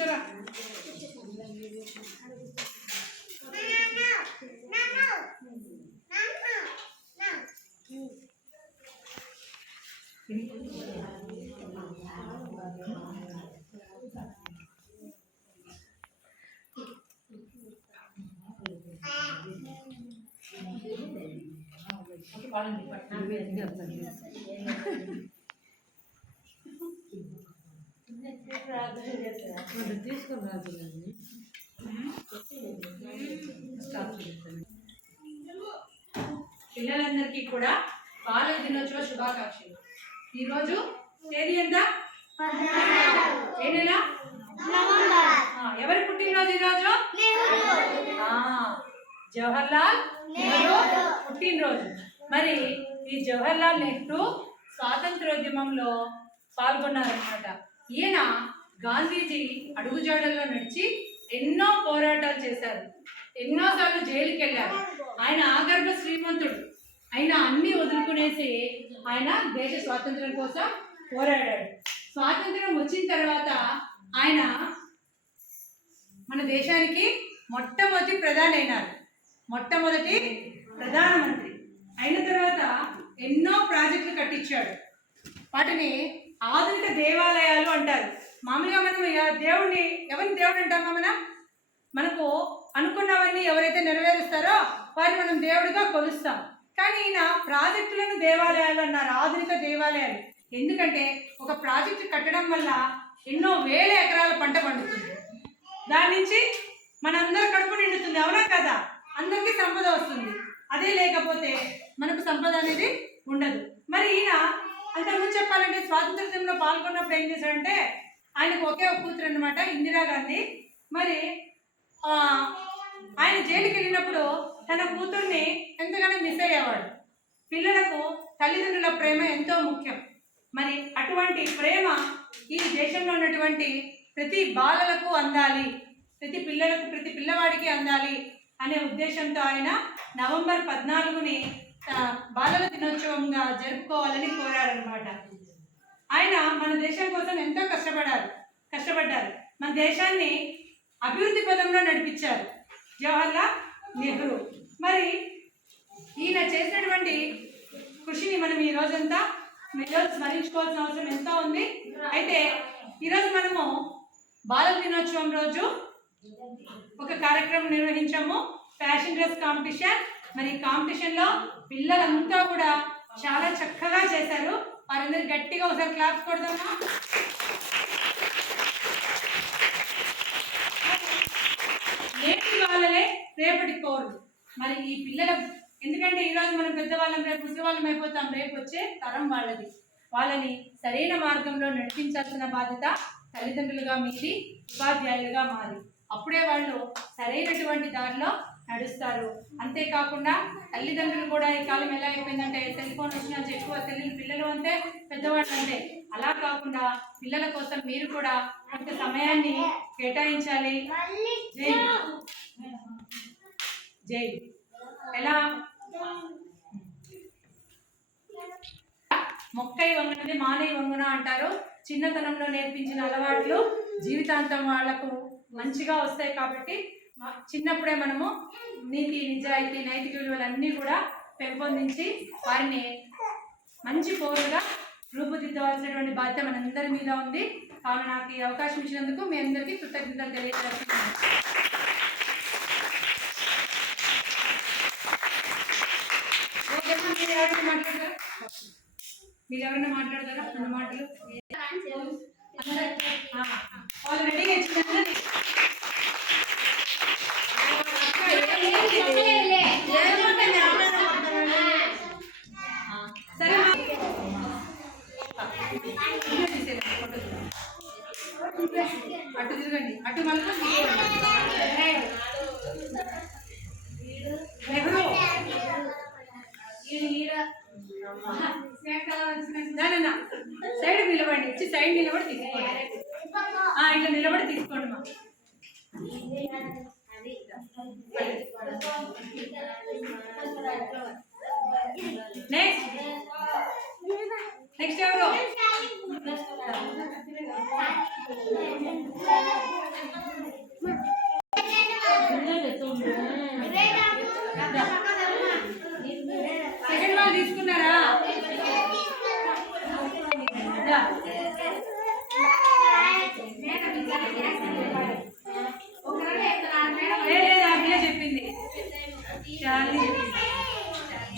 కూర్చోరా. తీసుకొని రాదు. పిల్లలందరికీ కూడా బాలల దినోత్సవ శుభాకాంక్షలు. ఈరోజు తేదీ ఎంత? ఏ నెల? ఎవరి పుట్టినరోజు ఈరోజు? జవహర్లాల్ నెహ్రూ పుట్టినరోజు. మరి ఈ జవహర్లాల్ నెహ్రూ స్వాతంత్రోద్యమంలో పాల్గొన్నారన్నమాట. ఈయన గాంధీజీ అడుగుజాడల్లో నడిచి ఎన్నో పోరాటాలు చేశారు, ఎన్నోసార్లు జైలుకి వెళ్ళారు. ఆయన ఆగర్భ శ్రీమంతుడు. ఆయన అన్ని వదులుకునేసి ఆయన దేశ స్వాతంత్రం కోసం పోరాడాడు. స్వాతంత్రం వచ్చిన తర్వాత ఆయన మన దేశానికి మొట్టమొదటి ప్రధానమంత్రి అయిన తర్వాత ఎన్నో ప్రాజెక్టులు కట్టించాడు. వాటిని ఆధునిక దేవాలయాలు అంటారు. మామూలుగా మనం దేవుడిని ఎవరిని దేవుడు అంటామా? మనకు అనుకున్నవన్నీ ఎవరైతే నెరవేరుస్తారో వారిని మనం దేవుడిగా కొలుస్తాం. కానీ ఈయన ప్రాజెక్టులను దేవాలయాలు అన్నారు, ఆధునిక దేవాలయాలు. ఎందుకంటే ఒక ప్రాజెక్టు కట్టడం వల్ల ఎన్నో వేల ఎకరాల పంట పండుతుంది. దాని నుంచి మనందరి కడుపు నిండుతుంది, అవునా కదా? అందరికీ సంపద వస్తుంది. అదే లేకపోతే మనకు సంపద అనేది ఉండదు. మరి ఈయన అంతకుముందు చెప్పాలంటే స్వాతంత్ర్యంలో పాల్గొన్నప్పుడు ఏం చేశాడంటే, ఆయనకు ఒకే ఒక కూతురు అన్నమాట, ఇందిరాగాంధీ. మరి ఆయన జైలుకి వెళ్ళినప్పుడు తన కూతుర్ని ఎంతగానో మిస్ అయ్యేవాడు. పిల్లలకు తల్లిదండ్రుల ప్రేమ ఎంతో ముఖ్యం. మరి అటువంటి ప్రేమ ఈ దేశంలో ఉన్నటువంటి ప్రతి బాలలకు అందాలి, ప్రతి పిల్లవాడికి అందాలి అనే ఉద్దేశంతో ఆయన నవంబర్ 14ని బాలల దినోత్సవంగా జరుపుకోవాలని కోరారనమాట. ఆయన మన దేశం కోసం ఎంతో కష్టపడ్డారు. మన దేశాన్ని అభివృద్ధి పదంలో నడిపించారు జవహర్లాల్ నెహ్రూ. మరి ఈయన చేసినటువంటి కృషిని మనం ఈ రోజంతా స్మరించుకోవాల్సిన అవసరం ఎంతో ఉంది. అయితే ఈరోజు మనము బాలల దినోత్సవం రోజు ఒక కార్యక్రమం నిర్వహించాము, ఫ్యాషన్ డ్రెస్ కాంపిటీషన్. మరి కాంపిటీషన్లో పిల్లలంతా కూడా చాలా చక్కగా చేశారు. వారందరూ గట్టిగా ఒకసారి క్లాప్స్ కొడదామా? నేటి వాళ్ళలే రేపటి పౌరులు. మరి ఈ పిల్లల, ఎందుకంటే ఈరోజు మనం పెద్దవాళ్ళం, రేపు ముసలివాళ్ళం అయిపోతాం. రేపు వచ్చే తరం వాళ్ళది. వాళ్ళని సరైన మార్గంలో నడిపించాల్సిన బాధ్యత తల్లిదండ్రులుగా మీది, ఉపాధ్యాయులుగా మాది. అప్పుడే వాళ్ళు సరైనటువంటి దారిలో నడుస్తారు. అంతేకాకుండా తల్లిదండ్రులు కూడా ఈ కాలం ఎలా అయిపోయిందంటే, సెల్ ఫోన్ వచ్చినా ఎక్కువ పిల్లలు అంతే, పెద్దవాళ్ళు అంతే. అలా కాకుండా పిల్లల కోసం మీరు కూడా కొంత సమయాన్ని కేటాయించాలి. జై ఎలా మొక్కై వంగనది మానై వంగున అంటారు. చిన్నతనంలో నేర్పించిన అలవాట్లు జీవితాంతం వాళ్లకు మంచిగా వస్తాయి. కాబట్టి చిన్నప్పుడే మనము నీతి, నిజాయితీ, నైతిక విలువలన్నీ కూడా పెంపొందించి వారిని మంచి పౌరులుగా రూపుదిద్దవలసినటువంటి బాధ్యత మనందరి మీద ఉంది. కావున నాకు ఈ అవకాశం ఇచ్చినందుకు మీ అందరికీ కృతజ్ఞతలు తెలియజేస్తున్నాను. మీరు ఎవరైనా మాట్లాడతారా? 2 మాటలు వాళ్ళు రెడీగా ఇచ్చిందంటే సరే అటు తిరగండి, అటు మళ్ళీ నెహ్రూ సైడ్ నిలబడి ఇచ్చి సైడ్ నిలబడి తీసుకోండి. ఇట్లా నిలబడి తీసుకోండి మా. నెక్స్ట్ ఎవరు? దా. లేదు ఆ పిల్ల చెప్పింది. శాలిని చెప్పింది.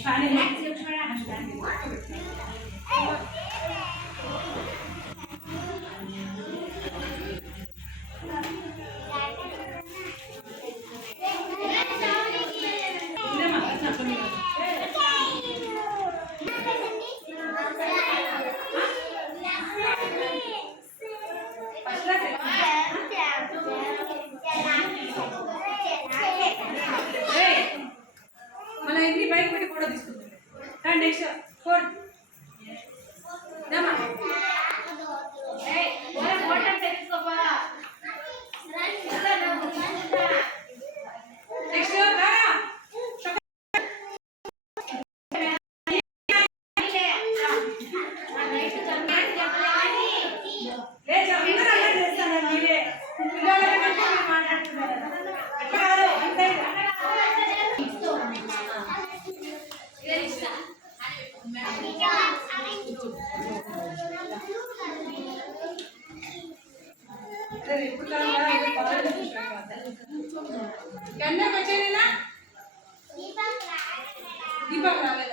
శాలిని. ఇదేమా చెప్పండి. మన ఎన్ని బయట పెట్టి ఫోటో తీసుకుంటాం. నెక్స్ట్ ఫోన్ నెక్స్ట్ గంధం వచ్చేదేనా దీపక్ రాలేదు.